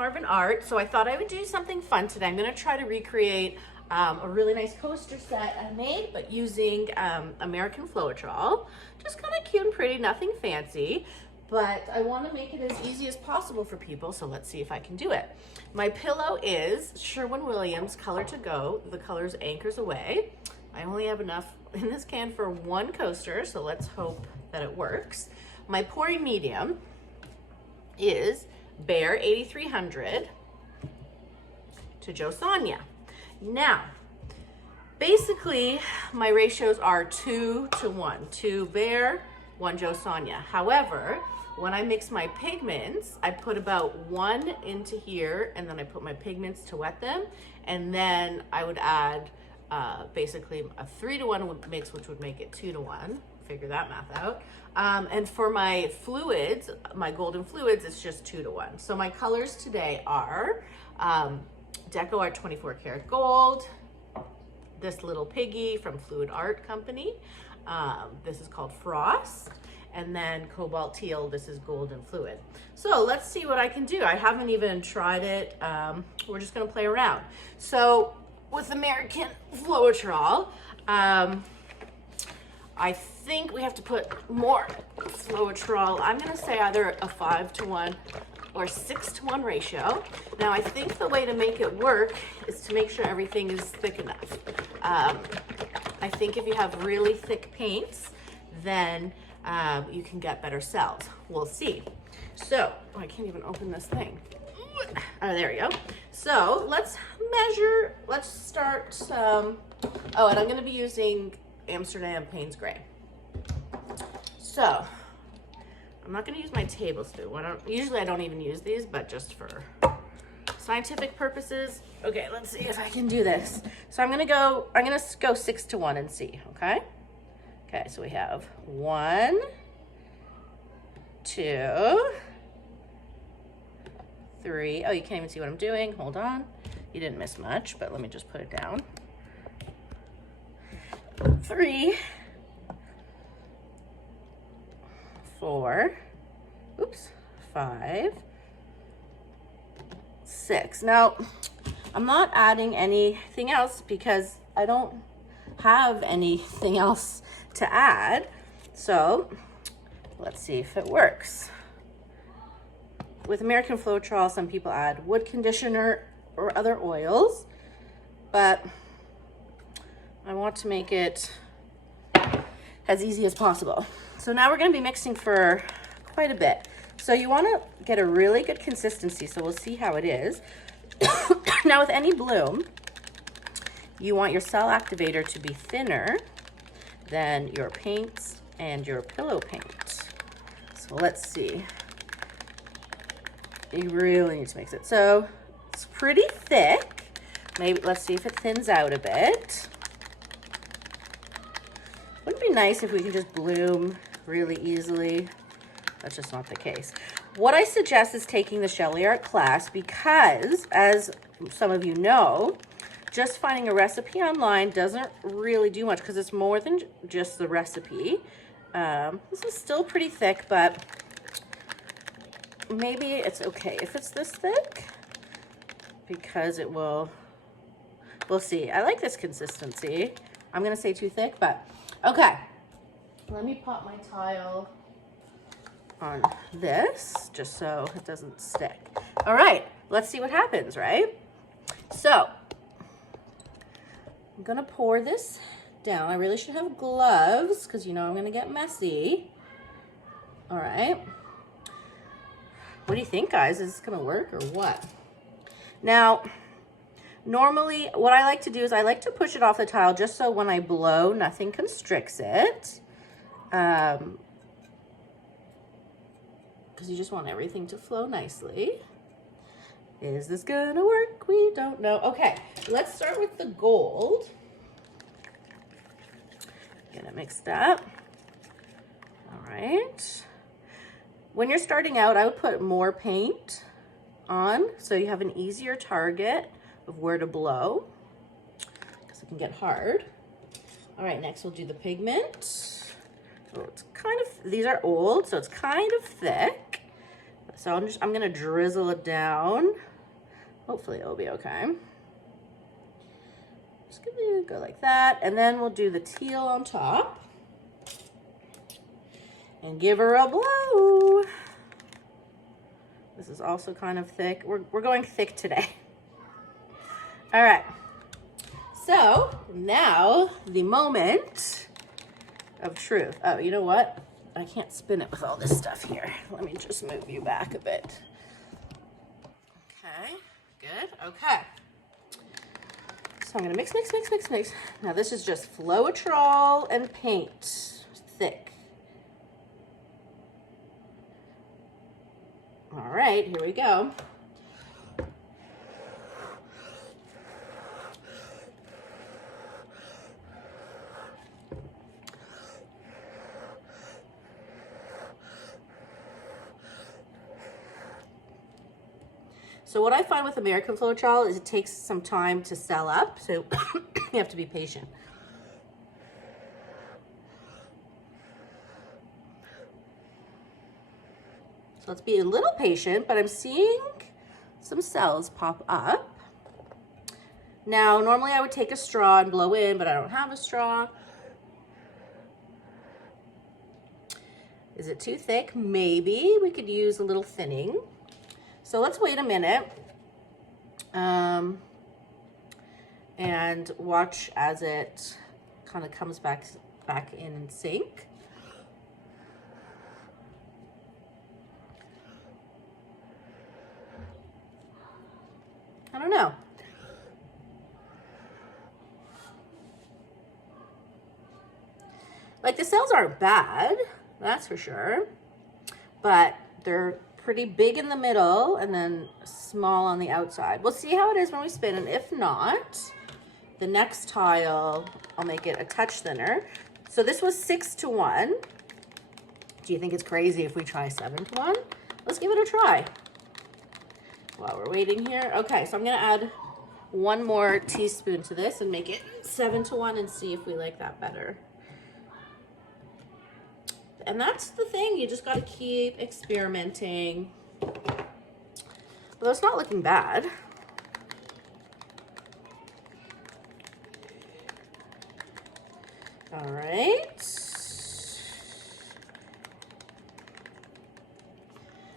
more of an art, so I thought I would do something fun today. I'm gonna try to recreate a really nice coaster set I made, but using American Floetrol. Just kind of cute and pretty, nothing fancy, but I want to make it as easy as possible for people, so let's see if I can do it. My pillow is Sherwin-Williams Color to Go. The color is Anchors Away. I only have enough in this can for one coaster, so let's hope that it works. My pouring medium is Bear 8300 to Joe Sonia. Now, basically, my ratios are 2 to 1. 2 Bear, 1 Joe Sonia. However, when I mix my pigments, I put about 1 into here, and then I put my pigments to wet them, and then I would add basically a 3 to 1 mix, which would make it 2 to 1. Figure that math out. And for my fluids, my golden fluids, it's just 2 to 1. So my colors today are Deco Art 24 karat gold, this little piggy from Fluid Art Company. This is called Frost. And then Cobalt Teal, this is Golden Fluid. So let's see what I can do. I haven't even tried it. We're just gonna play around. So with American Floetrol, I think we have to put more Floetrol. I'm gonna say either a 5 to 1 or 6 to 1 ratio. Now I think the way to make it work is to make sure everything is thick enough. I think if you have really thick paints, then you can get better cells. We'll see. So, I can't even open this thing. Oh, there we go. So let's measure, let's start, oh, and I'm gonna be using Amsterdam Payne's Gray. So, I'm not gonna use my tablespoon. Usually I don't even use these, but just for scientific purposes. Okay, let's see if I can do this. So I'm gonna go 6 to 1 and see, okay? Okay, so we have 1, 2, 3. Oh, you can't even see what I'm doing. Hold on. You didn't miss much, but let me just put it down. 3, 4, oops, 5, 6. Now, I'm not adding anything else because I don't have anything else to add. So let's see if it works. With American Floetrol, some people add wood conditioner or other oils, but I want to make it as easy as possible. So now we're going to be mixing for quite a bit. So you want to get a really good consistency, so we'll see how it is. Now with any bloom, you want your cell activator to be thinner than your paints and your pillow paint. So let's see. You really need to mix it. So it's pretty thick. Maybe let's see if it thins out a bit. Wouldn't it be nice if we could just bloom really easily? That's just not the case. What I suggest is taking the Shelly Art class because, as some of you know, just finding a recipe online doesn't really do much because it's more than just the recipe. This is still pretty thick, but maybe it's okay if it's this thick because it will, we'll see. I like this consistency. I'm gonna say too thick, but okay. Let me pop my tile on this just so it doesn't stick. All right, let's see what happens, right? So I'm gonna pour this down. I really should have gloves because you know I'm gonna get messy. All right. What do you think, guys? Is this gonna work or what? Now, normally what I like to do is I like to push it off the tile just so when I blow, nothing constricts it. Because you just want everything to flow nicely. Is this gonna work? We don't know. Okay, let's start with the gold. Get it mixed up. All right. When you're starting out, I would put more paint on so you have an easier target of where to blow because it can get hard. All right, next we'll do the pigment. So it's kind of, these are old, so it's kind of thick. So I'm gonna drizzle it down Hopefully it'll be okay. Just gonna go like that, and then we'll do the teal on top and give her a blow. This is also kind of thick. We're going thick today. All right, so now the moment of truth. Oh, you know what? I can't spin it with all this stuff here. Let me just move you back a bit. Okay, good, okay. So I'm gonna mix, mix, mix, mix, mix. Now this is just Floetrol and paint, thick. All right, here we go. So what I find with American Floetrol is it takes some time to sell up, so you have to be patient. So let's be a little patient, but I'm seeing some cells pop up. Now, normally I would take a straw and blow in, but I don't have a straw. Is it too thick? Maybe we could use a little thinning. So let's wait a minute and watch as it kind of comes back in sync. I don't know. Like, the cells aren't bad, that's for sure, but they're pretty big in the middle and then small on the outside. We'll see how it is when we spin, and if not, the next tile, I'll make it a touch thinner. So this was 6-to-1. Do you think it's crazy if we try 7-to-1? Let's give it a try while we're waiting here. Okay, so I'm gonna add 1 more teaspoon to this and make it 7-to-1 and see if we like that better. And that's the thing, you just gotta keep experimenting. Although it's not looking bad. All right.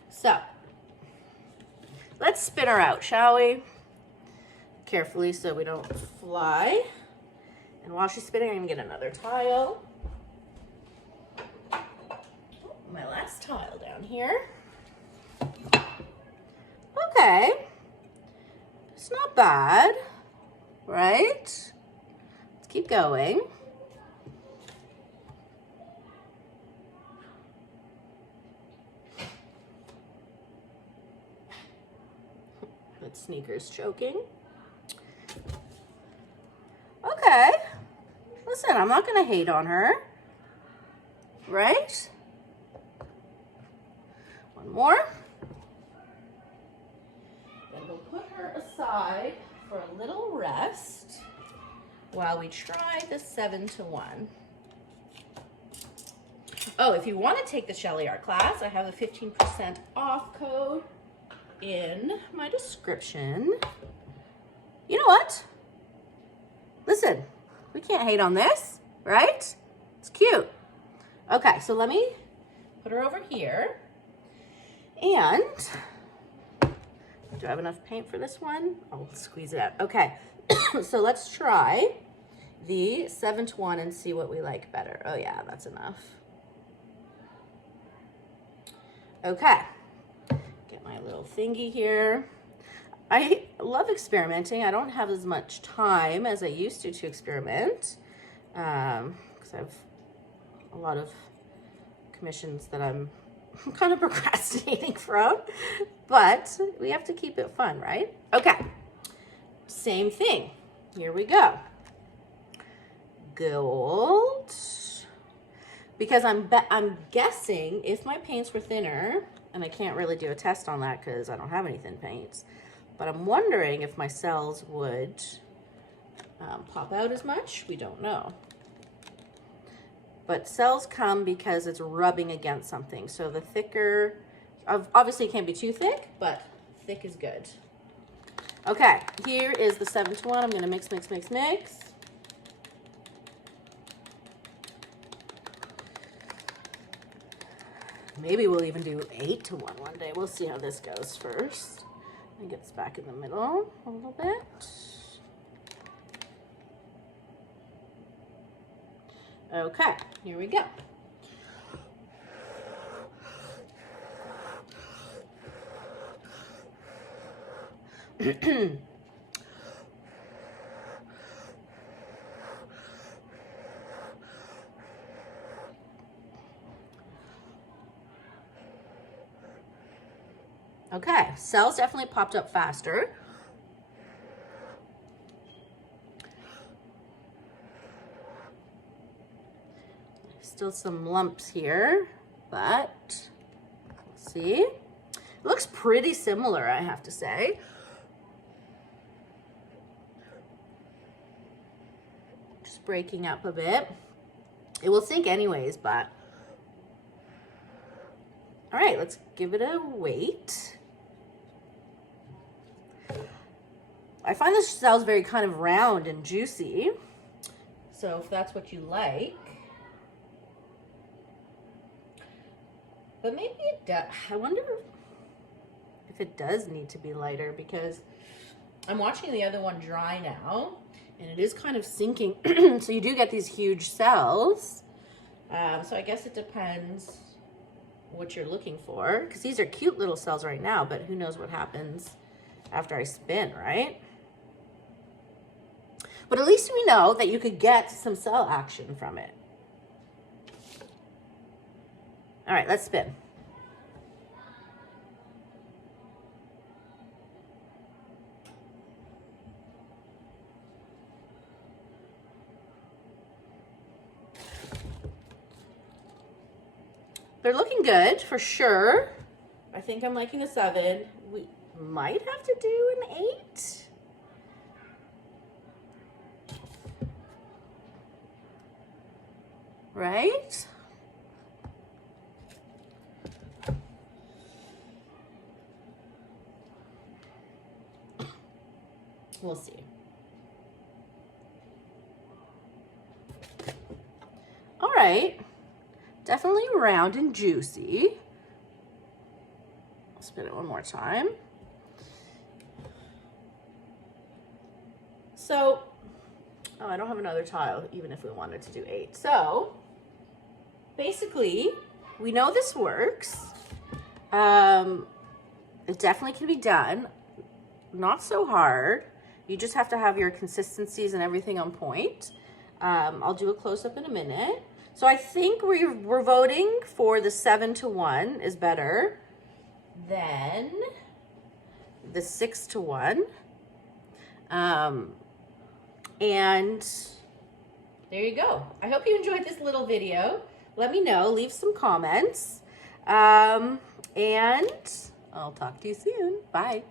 So, let's spin her out, shall we? Carefully so we don't fly. And while she's spinning, I'm gonna get another tile. My last tile down here. Okay, it's not bad, right? Let's keep going. That sneaker's choking. Okay, listen, I'm not gonna hate on her, right? One more. Then we'll put her aside for a little rest while we try the 7-to-1. Oh, if you want to take the Shelly Art class, I have a 15% off code in my description. You know what? Listen, we can't hate on this, right? It's cute. Okay, so let me put her over here. And do I have enough paint for this one? I'll squeeze it out. Okay, so let's try the 7-to-1 and see what we like better. Oh yeah, that's enough. Okay, get my little thingy here. I love experimenting. I don't have as much time as I used to experiment because I have a lot of commissions that I'm kind of procrastinating from, but we have to keep it fun, right? Okay, same thing. Here we go. Gold. Because I'm guessing if my paints were thinner, and I can't really do a test on that because I don't have any thin paints, but I'm wondering if my cells would pop out as much. We don't know. But cells come because it's rubbing against something. So the thicker, obviously it can't be too thick, but thick is good. Okay, here is the 7-to-1. I'm gonna mix, mix, mix, mix. Maybe we'll even do 8-to-1 one day. We'll see how this goes first. And gets back in the middle a little bit. Okay, here we go. Okay, cells definitely popped up faster. Still some lumps here, but see, it looks pretty similar, I have to say. Just breaking up a bit. It will sink anyways, but all right, let's give it a wait. I find this cells very kind of round and juicy, so if that's what you like. But maybe it does. I wonder if it does need to be lighter, because I'm watching the other one dry now, and it is kind of sinking. So you do get these huge cells. So I guess it depends what you're looking for, because these are cute little cells right now, but who knows what happens after I spin, right? But at least we know that you could get some cell action from it. All right, let's spin. They're looking good for sure. I think I'm liking a 7. We might have to do an 8. Right? We'll see. All right. Definitely round and juicy. I'll spin it one more time. So, oh, I don't have another tile, even if we wanted to do 8. So, basically, we know this works. It definitely can be done. Not so hard. You just have to have your consistencies and everything on point. I'll do a close-up in a minute. So I think we're voting for the 7-to-1 is better than the 6-to-1. And there you go. I hope you enjoyed this little video. Let me know, leave some comments. And I'll talk to you soon. Bye.